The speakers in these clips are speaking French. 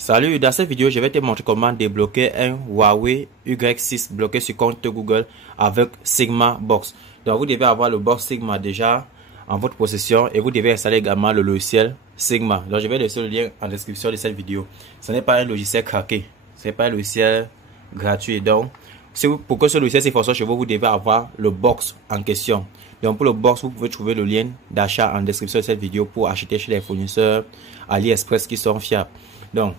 Salut, dans cette vidéo, je vais te montrer comment débloquer un Huawei Y6 bloqué sur compte Google avec Sigma Box. Donc, vous devez avoir le box Sigma déjà en votre possession et vous devez installer également le logiciel Sigma. Donc, je vais laisser le lien en description de cette vidéo. Ce n'est pas un logiciel craqué, ce n'est pas un logiciel gratuit. Donc, pour que ce logiciel fonctionne chez vous, vous devez avoir le box en question. Donc, pour le box, vous pouvez trouver le lien d'achat en description de cette vidéo pour acheter chez les fournisseurs AliExpress qui sont fiables. Donc,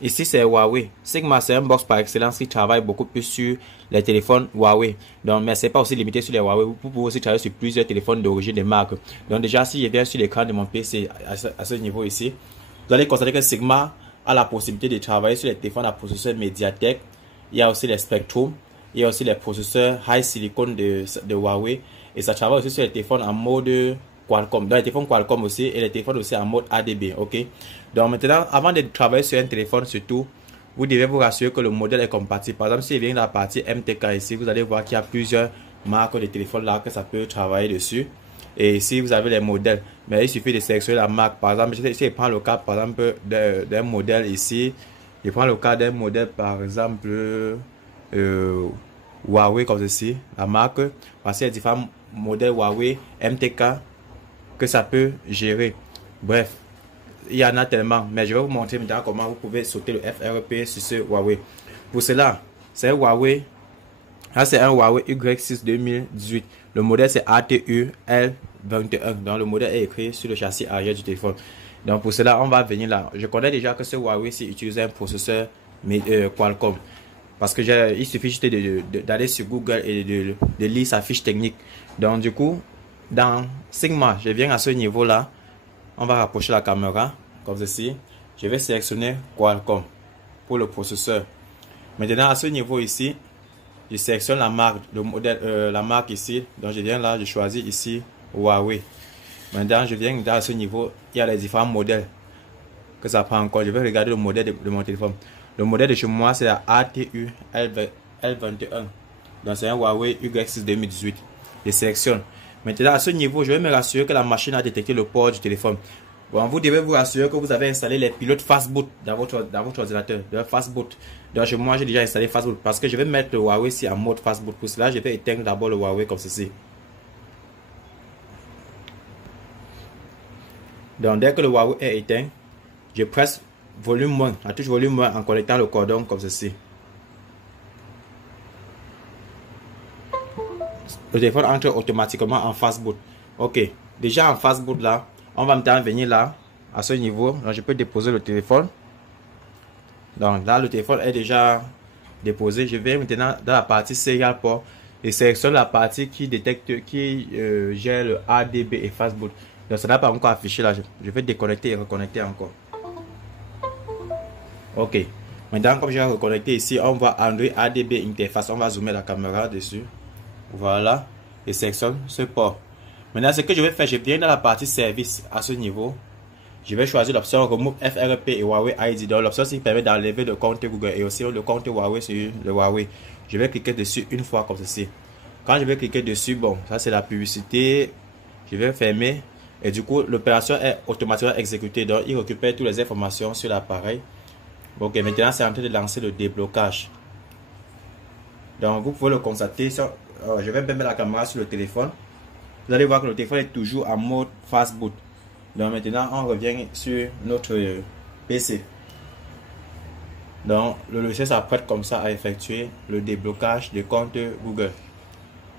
ici, c'est Huawei. Sigma, c'est un box par excellence qui travaille beaucoup plus sur les téléphones Huawei. Donc, mais ce n'est pas aussi limité sur les Huawei. Vous pouvez aussi travailler sur plusieurs téléphones d'origine des marques. Donc, déjà, si je viens sur l'écran de mon PC à ce niveau ici, vous allez constater que Sigma a la possibilité de travailler sur les téléphones à processeur Mediatek. Il y a aussi les Spectrum. Il y a aussi les processeurs High Silicon de Huawei. Et ça travaille aussi sur les téléphones en mode Qualcomm, dans les téléphones Qualcomm aussi et les téléphones aussi en mode ADB, ok. Donc maintenant, avant de travailler sur un téléphone, surtout, vous devez vous rassurer que le modèle est compatible. Par exemple, si vous venez dans la partie MTK ici, vous allez voir qu'il y a plusieurs marques de téléphones là que ça peut travailler dessus. Et si vous avez les modèles, mais il suffit de sélectionner la marque. Par exemple, si je prends le cas par exemple d'un modèle ici, je prends le cas d'un modèle par exemple Huawei comme ceci, la marque, parce qu'il y a différents modèles Huawei MTK que ça peut gérer. Bref, il y en a tellement, mais je vais vous montrer maintenant comment vous pouvez sauter le FRP sur ce Huawei. Pour cela, c'est un Huawei, là c'est un Huawei Y6 2018. Le modèle c'est ATU L21. Donc le modèle est écrit sur le châssis arrière du téléphone. Donc pour cela, on va venir là. Je connais déjà que ce Huawei utilise un processeur Qualcomm. Parce que il suffit juste d'aller sur Google et de lire sa fiche technique. Donc du coup, dans Sigma, je viens à ce niveau là. On va rapprocher la caméra comme ceci. Je vais sélectionner Qualcomm pour le processeur. Maintenant à ce niveau ici, je sélectionne la marque, le modèle, la marque ici. Donc je viens là, je choisis ici Huawei. Maintenant je viens dans ce niveau, il y a les différents modèles que ça prend encore. Je vais regarder le modèle de mon téléphone. Le modèle de chez moi c'est la ATU L21. Donc c'est un Huawei Y6 2018. Je sélectionne. Maintenant à ce niveau, je vais me rassurer que la machine a détecté le port du téléphone. Bon, vous devez vous rassurer que vous avez installé les pilotes Fastboot dans votre ordinateur. Le Fastboot. Donc chez moi, j'ai déjà installé Fastboot parce que je vais mettre le Huawei ici en mode Fastboot. Pour cela, je vais éteindre d'abord le Huawei comme ceci. Donc dès que le Huawei est éteint, je presse volume moins, la touche volume moins en connectant le cordon comme ceci. Le téléphone entre automatiquement en Fastboot. Ok, déjà en Fastboot là, on va maintenant venir là, à ce niveau. Donc je peux déposer le téléphone. Donc là, le téléphone est déjà déposé. Je vais maintenant dans la partie Serial Port et sélectionne la partie qui détecte, qui gère le ADB et Fastboot. Donc ça n'a pas encore affiché là. Je vais déconnecter et reconnecter encore. Ok, maintenant comme j'ai reconnecté ici, on va Android ADB interface. On va zoomer la caméra dessus. Voilà, et sélectionne ce port. Maintenant, ce que je vais faire, je viens dans la partie service à ce niveau. Je vais choisir l'option Remove FRP et Huawei ID. Donc, l'option qui permet d'enlever le compte Google et aussi le compte Huawei sur le Huawei. Je vais cliquer dessus une fois comme ceci. Quand je vais cliquer dessus, bon, ça c'est la publicité. Je vais fermer. Et du coup, l'opération est automatiquement exécutée. Donc, il récupère toutes les informations sur l'appareil. Ok, maintenant, c'est en train de lancer le déblocage. Donc, vous pouvez le constater sur. Je vais mettre la caméra sur le téléphone. Vous allez voir que le téléphone est toujours en mode Fastboot. Donc maintenant, on revient sur notre PC. Donc le logiciel s'apprête comme ça à effectuer le déblocage de compte Google.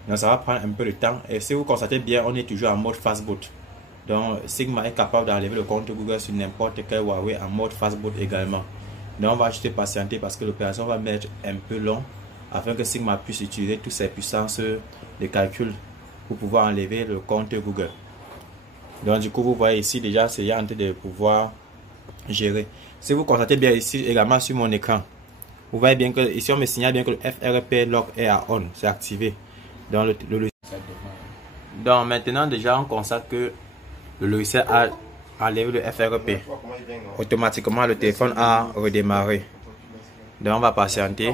Donc ça va prendre un peu de temps. Et si vous constatez bien, on est toujours en mode Fastboot. Donc Sigma est capable d'enlever le compte Google sur n'importe quel Huawei en mode Fastboot également. Donc on va juste patienter parce que l'opération va mettre un peu long, afin que Sigma puisse utiliser toutes ses puissances de calcul pour pouvoir enlever le compte Google. Donc du coup, vous voyez ici déjà, c'est en train de pouvoir gérer. Si vous constatez bien ici également sur mon écran, vous voyez bien que ici on me signale bien que le FRP lock est à on, c'est activé. Donc, donc maintenant déjà on constate que le logiciel a enlevé le FRP. Automatiquement le téléphone a redémarré. Donc on va patienter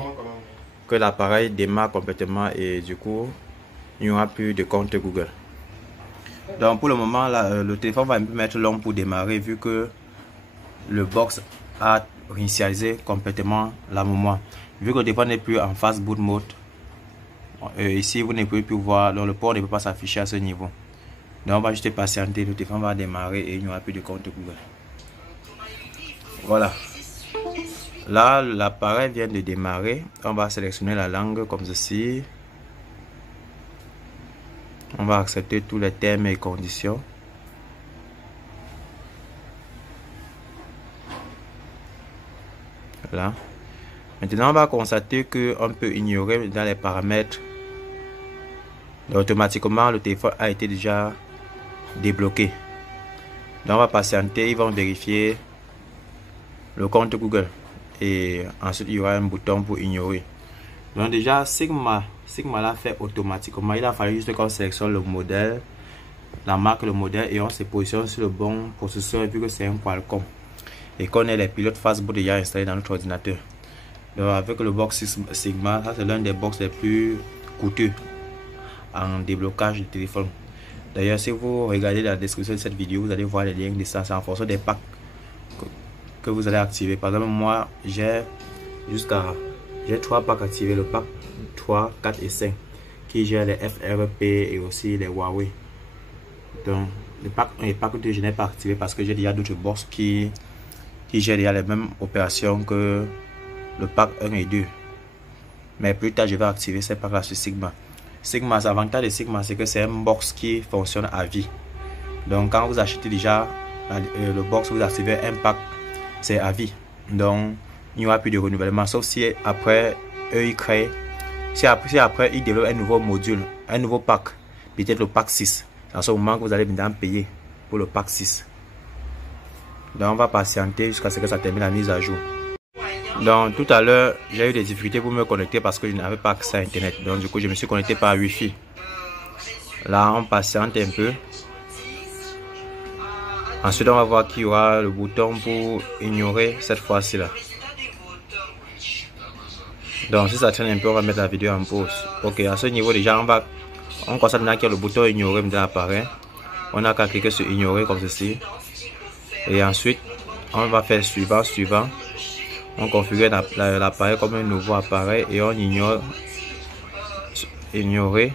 que l'appareil démarre complètement et du coup il n'y aura plus de compte Google. Donc pour le moment là, le téléphone va un peu mettre long pour démarrer vu que le box a réinitialiser complètement la mémoire. Vu que le téléphone n'est plus en fast boot mode, ici vous ne pouvez plus voir, donc le port ne peut pas s'afficher à ce niveau. Donc on va juste patienter, le téléphone va démarrer et il n'y aura plus de compte Google. Voilà. Là, l'appareil vient de démarrer. On va sélectionner la langue comme ceci. On va accepter tous les termes et conditions. Voilà. Maintenant, on va constater qu'on peut ignorer dans les paramètres. Automatiquement, le téléphone a été déjà débloqué. Donc, on va patienter. Ils vont vérifier le compte Google. Et ensuite, il y aura un bouton pour ignorer. Donc, déjà, Sigma l'a fait automatiquement. Il a fallu juste qu'on sélectionne le modèle, la marque, le modèle, et on se positionne sur le bon processeur vu que c'est un Qualcomm. Et qu'on ait les pilotes fastboot déjà installés dans notre ordinateur. Donc, avec le box Sigma, ça c'est l'un des box les plus coûteux en déblocage de téléphone. D'ailleurs, si vous regardez la description de cette vidéo, vous allez voir les liens de ça. C'est en fonction des packs que vous allez activer. Par exemple, moi j'ai 3 packs activés, le pack 3, 4 et 5 qui gère les FRP et aussi les Huawei. Donc le pack 1 et pack 2 je n'ai pas activé parce que j'ai déjà d'autres box qui gèrent déjà les mêmes opérations que le pack 1 et 2. Mais plus tard je vais activer ces packs là sur Sigma. L'avantage de Sigma c'est que c'est un box qui fonctionne à vie. Donc quand vous achetez déjà le box, vous activez un pack, c'est à vie. Donc il n'y aura plus de renouvellement, sauf si après eux ils créent, si après ils développent un nouveau module, un nouveau pack, peut-être le pack 6. À ce moment que vous allez maintenant payer pour le pack 6. Donc on va patienter jusqu'à ce que ça termine la mise à jour. Donc tout à l'heure j'ai eu des difficultés pour me connecter parce que je n'avais pas accès à internet. Donc du coup je me suis connecté par Wi-Fi. Là on patiente un peu. Ensuite on va voir qu'il y aura le bouton pour ignorer cette fois-ci là. Donc si ça traîne un peu, on va mettre la vidéo en pause. Ok, à ce niveau déjà on constate maintenant qu'il y a le bouton ignorer maintenant apparaît. On n'a qu'à cliquer sur ignorer comme ceci. Et ensuite on va faire suivant. On configure l'appareil comme un nouveau appareil et on ignore, ignorer.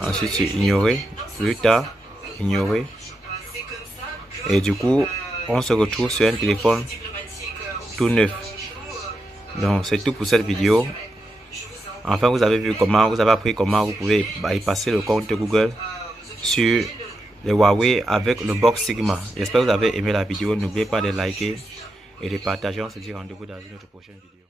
Ensuite c'est ignorer, plus tard, ignorer. Et du coup, on se retrouve sur un téléphone tout neuf. Donc c'est tout pour cette vidéo. Enfin, vous avez appris comment vous pouvez bypasser le compte Google sur les Huawei avec le box Sigma. J'espère que vous avez aimé la vidéo. N'oubliez pas de liker et de partager. On se dit rendez-vous dans une autre prochaine vidéo.